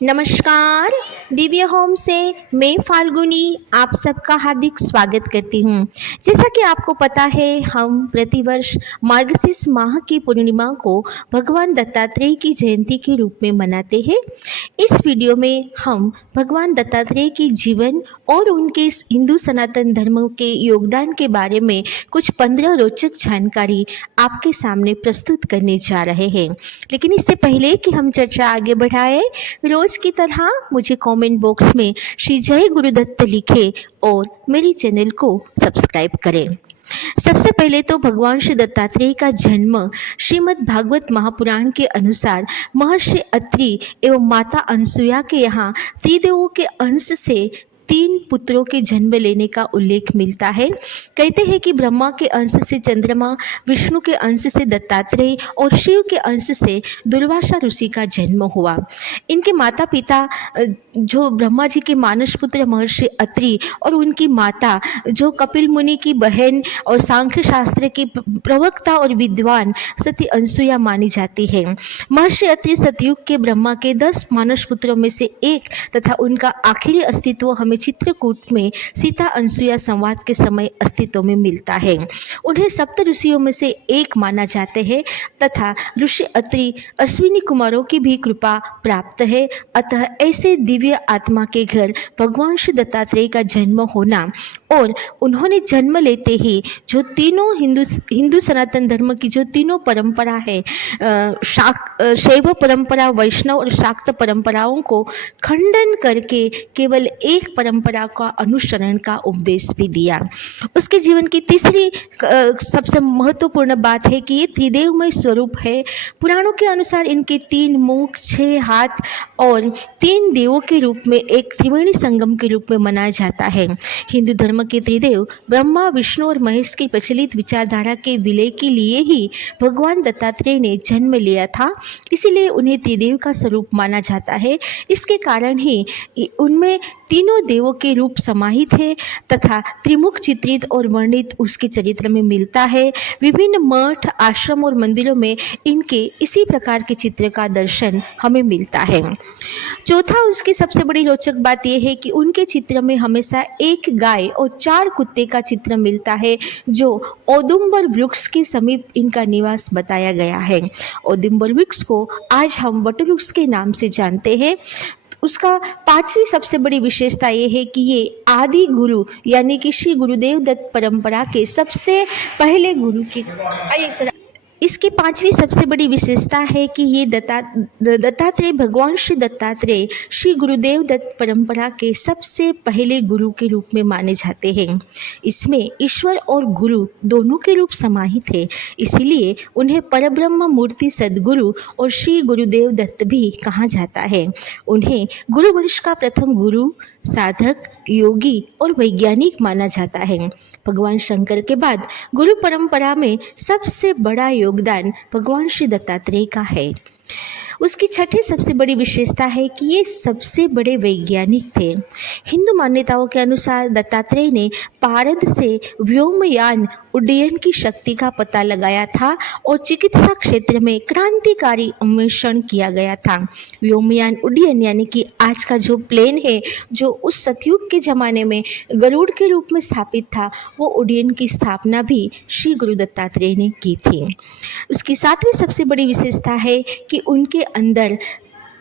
नमस्कार। दिव्य होम से मैं फाल्गुनी आप सबका हार्दिक स्वागत करती हूँ। जैसा कि आपको पता है, हम प्रतिवर्ष मार्गशीर्ष माह की पूर्णिमा को भगवान दत्तात्रेय की जयंती के रूप में मनाते हैं। इस वीडियो में हम भगवान दत्तात्रेय की जीवन और उनके इस हिंदू सनातन धर्म के योगदान के बारे में कुछ 15 रोचक जानकारी आपके सामने प्रस्तुत करने जा रहे हैं। लेकिन इससे पहले कि हम चर्चा आगे बढ़ाएं, रोज की तरह मुझे कमेंट बॉक्स में श्री जय गुरुदत्त लिखें और मेरे चैनल को सब्सक्राइब करें। सबसे पहले तो भगवान श्री दत्तात्रेय का जन्म श्रीमद् भागवत महापुराण के अनुसार महर्षि अत्रि एवं माता अनसुया के यहाँ त्रिदेवों के अंश से 3 पुत्रों के जन्म लेने का उल्लेख मिलता है। कहते हैं कि ब्रह्मा के अंश से चंद्रमा, विष्णु के अंश से दत्तात्रेय और शिव के अंश से दुर्वासा ऋषि का जन्म हुआ। इनके माता पिता जो ब्रह्मा जी के मानस पुत्र महर्षि अत्रि और उनकी माता जो कपिल मुनि की बहन और सांख्य शास्त्र की प्रवक्ता और विद्वान सती अनसुया मानी जाती है। महर्षि अत्रि सतयुग के ब्रह्मा के 10 मानस पुत्रों में से एक तथा उनका आखिरी अस्तित्व हमें चित्रकूट में सीता अनसुया संवाद के समय अस्तित्व में मिलता है। उन्हें सप्त ऋषियों में से एक माना जाते हैं तथा ऋषि अत्रि अश्विनी कुमारों की भी कृपा प्राप्त है। अतः ऐसे दिव्य आत्मा के घर भगवान श्री दत्तात्रेय का जन्म होना और उन्होंने जन्म लेते ही जो तीनों हिंदू सनातन धर्म की जो तीनों परंपरा है, शैव परंपरा, वैष्णव और शाक्त परंपराओं को खंडन करके केवल एक परंपरा का अनुसरण का उपदेश भी दिया। उसके जीवन की तीसरी सबसे महत्वपूर्ण बात है कि ये त्रिदेवमय स्वरूप है। पुराणों के अनुसार इनके 3 मुख, 6 हाथ और 3 देवों के रूप में एक त्रिवेणी संगम के रूप में मनाया जाता है। हिंदू धर्म के त्रिदेव ब्रह्मा, विष्णु और महेश की प्रचलित विचारधारा के विलय के लिए ही भगवान दत्तात्रेय ने जन्म लिया था, इसीलिए उन्हें त्रिदेव का स्वरूप माना जाता है। इसके कारण ही उनमें तीनों देवों के रूप समाहित है तथा त्रिमुख चित्रित और वर्णित उसके चरित्र में मिलता है। विभिन्न मठ, आश्रम और मंदिरों में इनके इसी प्रकार के चित्र का दर्शन हमें मिलता है। चौथा, उसकी सबसे बड़ी रोचक बात यह है कि उनके चित्र में हमेशा एक गाय और 4 कुत्ते का चित्र मिलता है, जो औदुंबर वृक्ष के समीप इनका निवास बताया गया है। औदुंबर वृक्ष को आज हम वटवृक्ष के नाम से जानते हैं। उसका 5वीं सबसे बड़ी विशेषता ये है कि ये आदि गुरु यानी कि श्री गुरुदेव दत्त परंपरा के सबसे पहले गुरु के इसकी 5वीं सबसे बड़ी विशेषता है कि ये दत्तात्रेय भगवान श्री दत्तात्रेय श्री गुरुदेव दत्त परंपरा के सबसे पहले गुरु के रूप में माने जाते हैं। इसमें ईश्वर और गुरु दोनों के रूप समाहित है, इसीलिए उन्हें परब्रह्म मूर्ति सद्गुरु और श्री गुरुदेव दत्त भी कहा जाता है। उन्हें गुरुवंश का प्रथम गुरु, साधक, योगी और वैज्ञानिक माना जाता है। भगवान शंकर के बाद गुरु परंपरा में सबसे बड़ा योगदान भगवान श्री दत्तात्रेय का है। उसकी 6ठी सबसे बड़ी विशेषता है कि ये सबसे बड़े वैज्ञानिक थे। हिंदू मान्यताओं के अनुसार दत्तात्रेय ने पारद से व्योमयान उड्डयन की शक्ति का पता लगाया था और चिकित्सा क्षेत्र में क्रांतिकारी अन्वेषण किया गया था। व्योमयान उड्डयन यानी कि आज का जो प्लेन है, जो उस सतयुग के ज़माने में गरुड़ के रूप में स्थापित था, वो उड्डयन की स्थापना भी श्री गुरु दत्तात्रेय ने की थी। उसकी 7वीं सबसे बड़ी विशेषता है कि उनके अंदर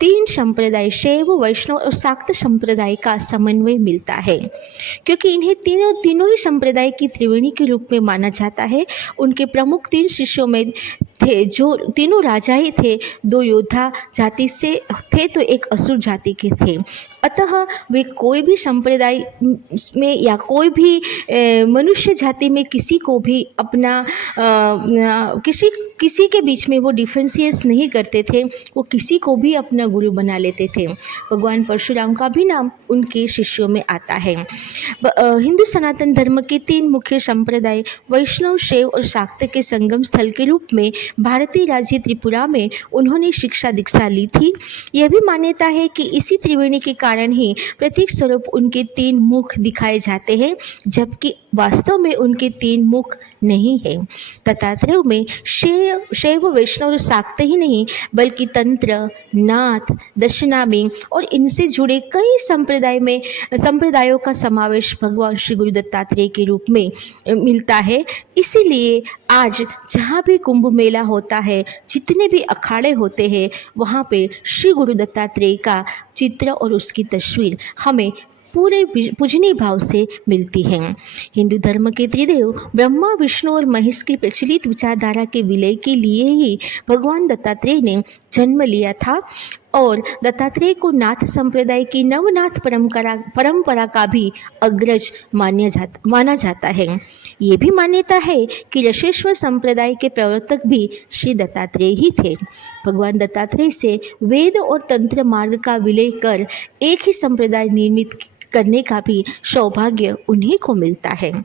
3 संप्रदाय, शैव, वैष्णव और शाक्त संप्रदाय का समन्वय मिलता है। क्योंकि इन्हें तीनों ही संप्रदाय की त्रिवेणी के रूप में माना जाता है। उनके प्रमुख 3 शिष्यों में थे जो तीनों राजा ही थे, 2 योद्धा जाति से थे तो एक असुर जाति के थे। अतः वे कोई भी संप्रदाय में या कोई भी मनुष्य जाति में किसी को भी अपना किसी के बीच में वो डिफरेंशिएट नहीं करते थे, वो किसी को भी अपना गुरु बना लेते थे। भगवान परशुराम का भी नाम उनके शिष्यों में आता है। हिंदू सनातन धर्म के 3 मुख्य संप्रदाय वैष्णव, शैव और शाक्त के संगम स्थल के रूप में भारतीय राज्य त्रिपुरा में उन्होंने शिक्षा दीक्षा ली थी। यह भी मान्यता है कि इसी त्रिवेणी के कारण ही प्रतीक स्वरूप उनके 3 मुख दिखाए जाते हैं, जबकि वास्तव में उनके 3 मुख नहीं है। दत्तात्रेय में शैव वैष्णव और शाक्त ही नहीं बल्कि तंत्र, नाथ, दशनामी और इनसे जुड़े कई संप्रदायों का समावेश भगवान श्री गुरु दत्तात्रेय के रूप में मिलता है। इसीलिए आज जहाँ भी कुंभ मेला होता है, जितने भी अखाड़े होते हैं, वहाँ पे श्री गुरु दत्तात्रेय का चित्र और उसकी तस्वीर हमें पूरे पूजनीय भाव से मिलती हैं। हिंदू धर्म के त्रिदेव ब्रह्मा, विष्णु और महेश की प्रचलित विचारधारा के विलय के लिए ही भगवान दत्तात्रेय ने जन्म लिया था और दत्तात्रेय को नाथ संप्रदाय की नवनाथ परंपरा का भी अग्रज माना जाता है। ये भी मान्यता है कि ऋषेश्वर संप्रदाय के प्रवर्तक भी श्री दत्तात्रेय ही थे। भगवान दत्तात्रेय से वेद और तंत्र मार्ग का विलय कर एक ही संप्रदाय निर्मित करने का भी सौभाग्य उन्हीं को मिलता है।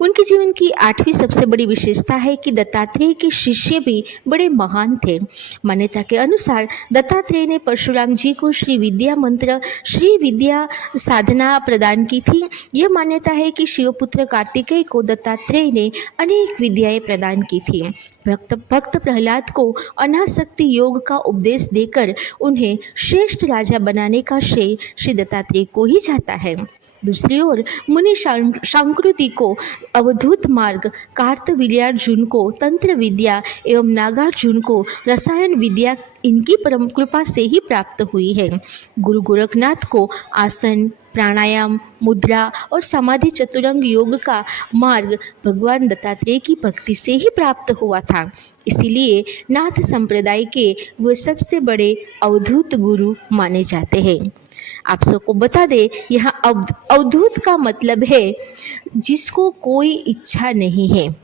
उनके जीवन की 8वीं सबसे बड़ी विशेषता है कि दत्तात्रेय के शिष्य भी बड़े महान थे। मान्यता के अनुसार दत्तात्रेय ने परशुराम जी को श्री विद्या मंत्र, श्री विद्या साधना प्रदान की थी। यह मान्यता है कि शिवपुत्र कार्तिकेय को दत्तात्रेय ने अनेक विद्याएं प्रदान की थी। भक्त प्रहलाद को अनासक्ति योग का उपदेश देकर उन्हें श्रेष्ठ राजा बनाने का श्रेय श्री दत्तात्रेय को ही जाता है। दूसरी ओर मुनि शांकृति को अवधूत मार्ग, कार्तवीर्यार्जुन को तंत्र विद्या एवं नागार्जुन को रसायन विद्या इनकी परम कृपा से ही प्राप्त हुई है। गुरु गोरखनाथ को आसन, प्राणायाम, मुद्रा और समाधि चतुरंग योग का मार्ग भगवान दत्तात्रेय की भक्ति से ही प्राप्त हुआ था। इसीलिए नाथ संप्रदाय के वे सबसे बड़े अवधूत गुरु माने जाते हैं। आप सबको बता दें, यहाँ अवधूत का मतलब है जिसको कोई इच्छा नहीं है।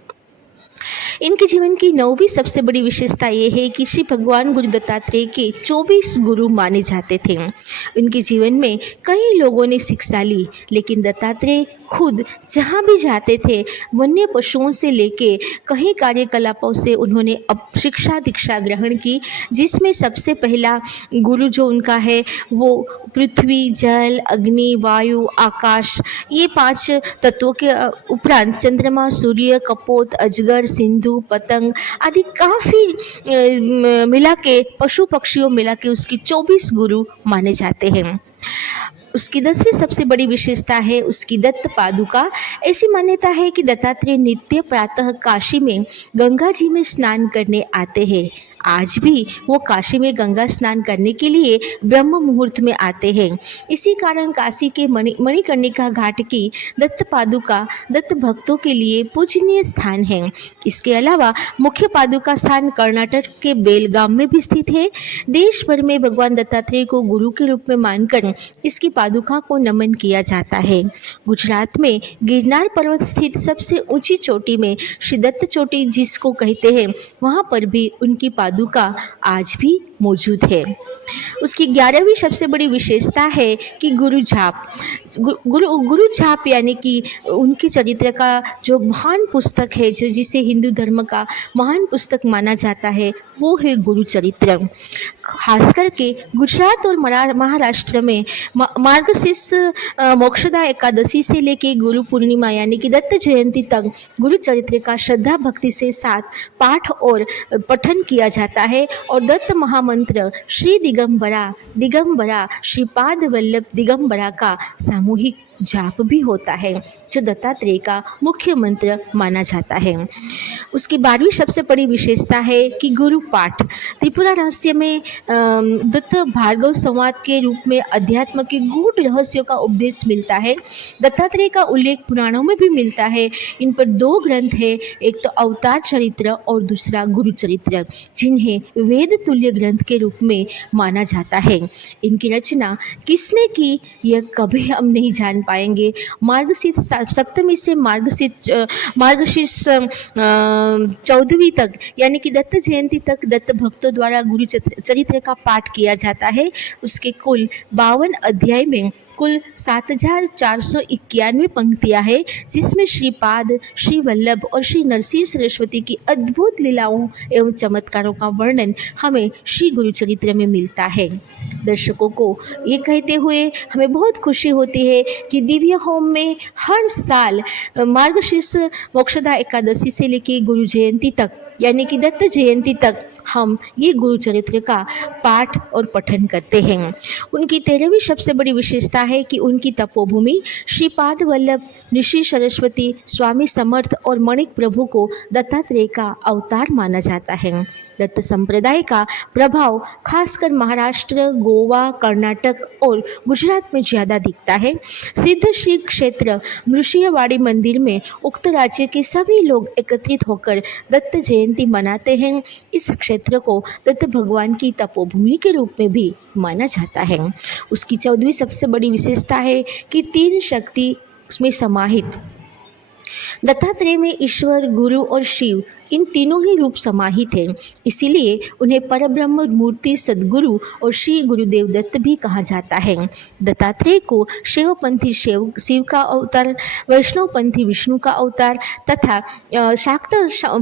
इनके जीवन की 9वीं सबसे बड़ी विशेषता ये है कि श्री भगवान गुरु दत्तात्रेय के 24 गुरु माने जाते थे। उनके जीवन में कई लोगों ने शिक्षा ली, लेकिन दत्तात्रेय खुद जहाँ भी जाते थे, वन्य पशुओं से लेके कई कार्यकलापों से उन्होंने अब शिक्षा दीक्षा ग्रहण की, जिसमें सबसे पहला गुरु जो उनका है वो पृथ्वी, जल, अग्नि, वायु, आकाश, ये 5 तत्वों के उपरांत चंद्रमा, सूर्य, कपोत, अजगर, सिंधु, पतंग आदि काफ़ी मिला के पशु पक्षियों मिला के उसकी 24 गुरु माने जाते हैं। उसकी 10वीं सबसे बड़ी विशेषता है उसकी दत्त पादुका। ऐसी मान्यता है कि दत्तात्रेय नित्य प्रातः काशी में गंगा जी में स्नान करने आते हैं। आज भी वो काशी में गंगा स्नान करने के लिए ब्रह्म मुहूर्त में आते हैं। इसी कारण काशी के मणिकर्णिका घाट की दत्त पादुका दत्त भक्तों के लिए पूजनीय स्थान है। इसके अलावा मुख्य पादुका स्थान कर्नाटक के बेलगाम में भी स्थित है। देश भर में भगवान दत्तात्रेय को गुरु के रूप में मानकर इसकी पादुका को नमन किया जाता है। गुजरात में गिरनार पर्वत स्थित सबसे ऊंची चोटी में श्री दत्त चोटी जिसको कहते हैं, वहाँ पर भी उनकी पादुका आज भी मौजूद है। उसकी 11वीं सबसे बड़ी विशेषता है कि गुरु झाप यानी कि उनके चरित्र का जो महान पुस्तक है, जो जिसे हिंदू धर्म का महान पुस्तक माना जाता है, वो है गुरु चरित्र। खास करके गुजरात और महाराष्ट्र में मार्गशीर्ष मोक्षदा एकादशी से लेके गुरु पूर्णिमा यानी कि दत्त जयंती तक गुरु चरित्र का श्रद्धा भक्ति से साथ पाठ और पठन किया जाता है और दत्त महामंत्र श्री दिगंबरा श्रीपाद वल्लभ दिगंबरा का सामूहिक जाप भी होता है, जो दत्तात्रेय का मुख्य मंत्र माना जाता है। उसकी 12वीं सबसे बड़ी विशेषता है कि गुरु पाठ। त्रिपुरा रहस्य में दत्त भार्गव संवाद के रूप में अध्यात्म के गूढ़ रहस्यों का उपदेश मिलता है। दत्तात्रेय का उल्लेख पुराणों में भी मिलता है। इन पर 2 ग्रंथ है, एक तो अवतार चरित्र और दूसरा गुरु चरित्र, जिन्हें वेद तुल्य ग्रंथ के रूप में माना जाता है। इनकी रचना किसने की यह कभी हम नहीं जान पाएंगे। मार्गशीर्ष सप्तमी से मार्गशीर्ष 14वीं तक यानी कि दत्त जयंती तक दत्त भक्तों द्वारा गुरु चरित्र का पाठ किया जाता है। उसके कुल 52 अध्याय में कुल 7491 पंक्तियां हैं, जिसमें श्रीपाद, श्री वल्लभ और श्री नरसिंह सरस्वती की अद्भुत लीलाओं एवं चमत्कारों का वर्णन हमें श्री गुरु चरित्र में मिलता है। दर्शकों को ये कहते हुए हमें बहुत खुशी होती है कि दिव्य होम में हर साल मार्गशीर्ष मोक्षदा एकादशी से लेकर गुरु जयंती तक यानी कि दत्त जयंती तक हम ये गुरु चरित्र का पाठ और पठन करते हैं। उनकी 13वीं सबसे बड़ी विशेषता है कि उनकी तपोभूमि श्रीपाद वल्लभ, ऋषि सरस्वती, स्वामी समर्थ और मणिक प्रभु को दत्तात्रेय का अवतार माना जाता है। दत्त संप्रदाय का प्रभाव खासकर महाराष्ट्र, गोवा, कर्नाटक और गुजरात में ज़्यादा दिखता है। सिद्ध श्री क्षेत्र नृसिंहवाड़ी मंदिर में उक्त राज्य के सभी लोग एकत्रित होकर दत्त जयंती मनाते हैं। इस क्षेत्र को दत्त भगवान की तपोभूमि के रूप में भी माना जाता है। उसकी 14वीं सबसे बड़ी विशेषता है कि 3 शक्ति उसमें समाहित। दत्तात्रेय में ईश्वर, गुरु और शिव इन तीनों ही रूप समाहित हैं। इसीलिए उन्हें परब्रह्म मूर्ति, सद्गुरु और श्री गुरुदेव दत्त भी कहा जाता है। दत्तात्रेय को शैवपंथी शिव का अवतार, वैष्णवपंथी विष्णु का अवतार तथा शाक्त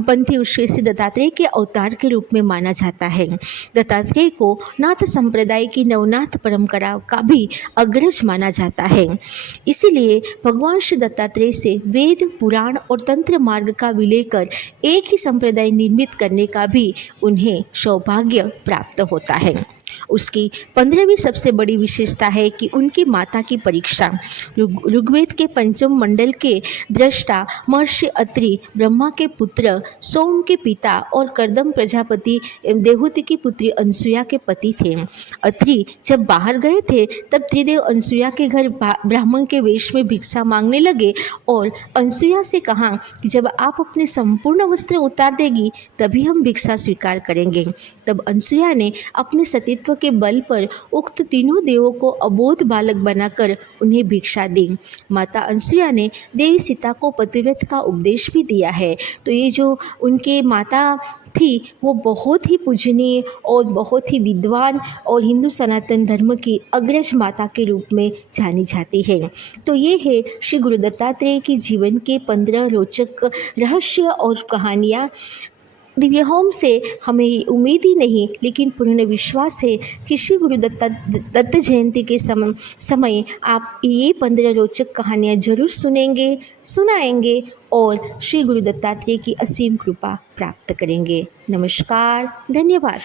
पंथी श्री दत्तात्रेय के अवतार के रूप में माना जाता है। दत्तात्रेय को नाथ संप्रदाय की नवनाथ परंपरा का भी अग्रज माना जाता है। इसीलिए भगवान श्री दत्तात्रेय से वेद, पुराण और तंत्र मार्ग का विलय कर एक ही संप्रदाय निर्मित करने का भी उन्हें सौभाग्य प्राप्त होता है। उसकी 15वीं सबसे बड़ी विशेषता है कि उनकी माता की परीक्षा। ऋग्वेद के पंचम मंडल के दृष्टा महर्षि अत्रि ब्रह्मा के पुत्र, सोम के पिता और कर्दम प्रजापति एवं देवहूति की पुत्री अनसुया के पति थे। अत्रि जब बाहर गए थे तब त्रिदेव अनसुया के घर ब्राह्मण के वेश में भिक्षा मांगने लगे और अनसुया से कहा कि जब आप अपने संपूर्ण वस्त्र उतार देगी तभी हम भिक्षा स्वीकार करेंगे। तब अनसुया ने अपने सतीत्व के बल पर उक्त तीनों देवों को अबोध बालक बनाकर उन्हें भिक्षा दी। माता अनसुया ने देवी सीता को पतिव्रत का उपदेश भी दिया है। तो ये जो उनके माता थी वो बहुत ही पूजनीय और बहुत ही विद्वान और हिंदू सनातन धर्म की अग्रज माता के रूप में जानी जाती है। तो ये है श्री गुरु दत्तात्रेय की जीवन के 15 रोचक रहस्य और कहानियाँ। दिव्य होम से हमें उम्मीद ही नहीं लेकिन पूर्ण विश्वास है कि श्री गुरु दत्त जयंती के समय आप ये 15 रोचक कहानियाँ जरूर सुनेंगे, सुनाएंगे और श्री गुरु दत्तात्रेय की असीम कृपा प्राप्त करेंगे। नमस्कार, धन्यवाद।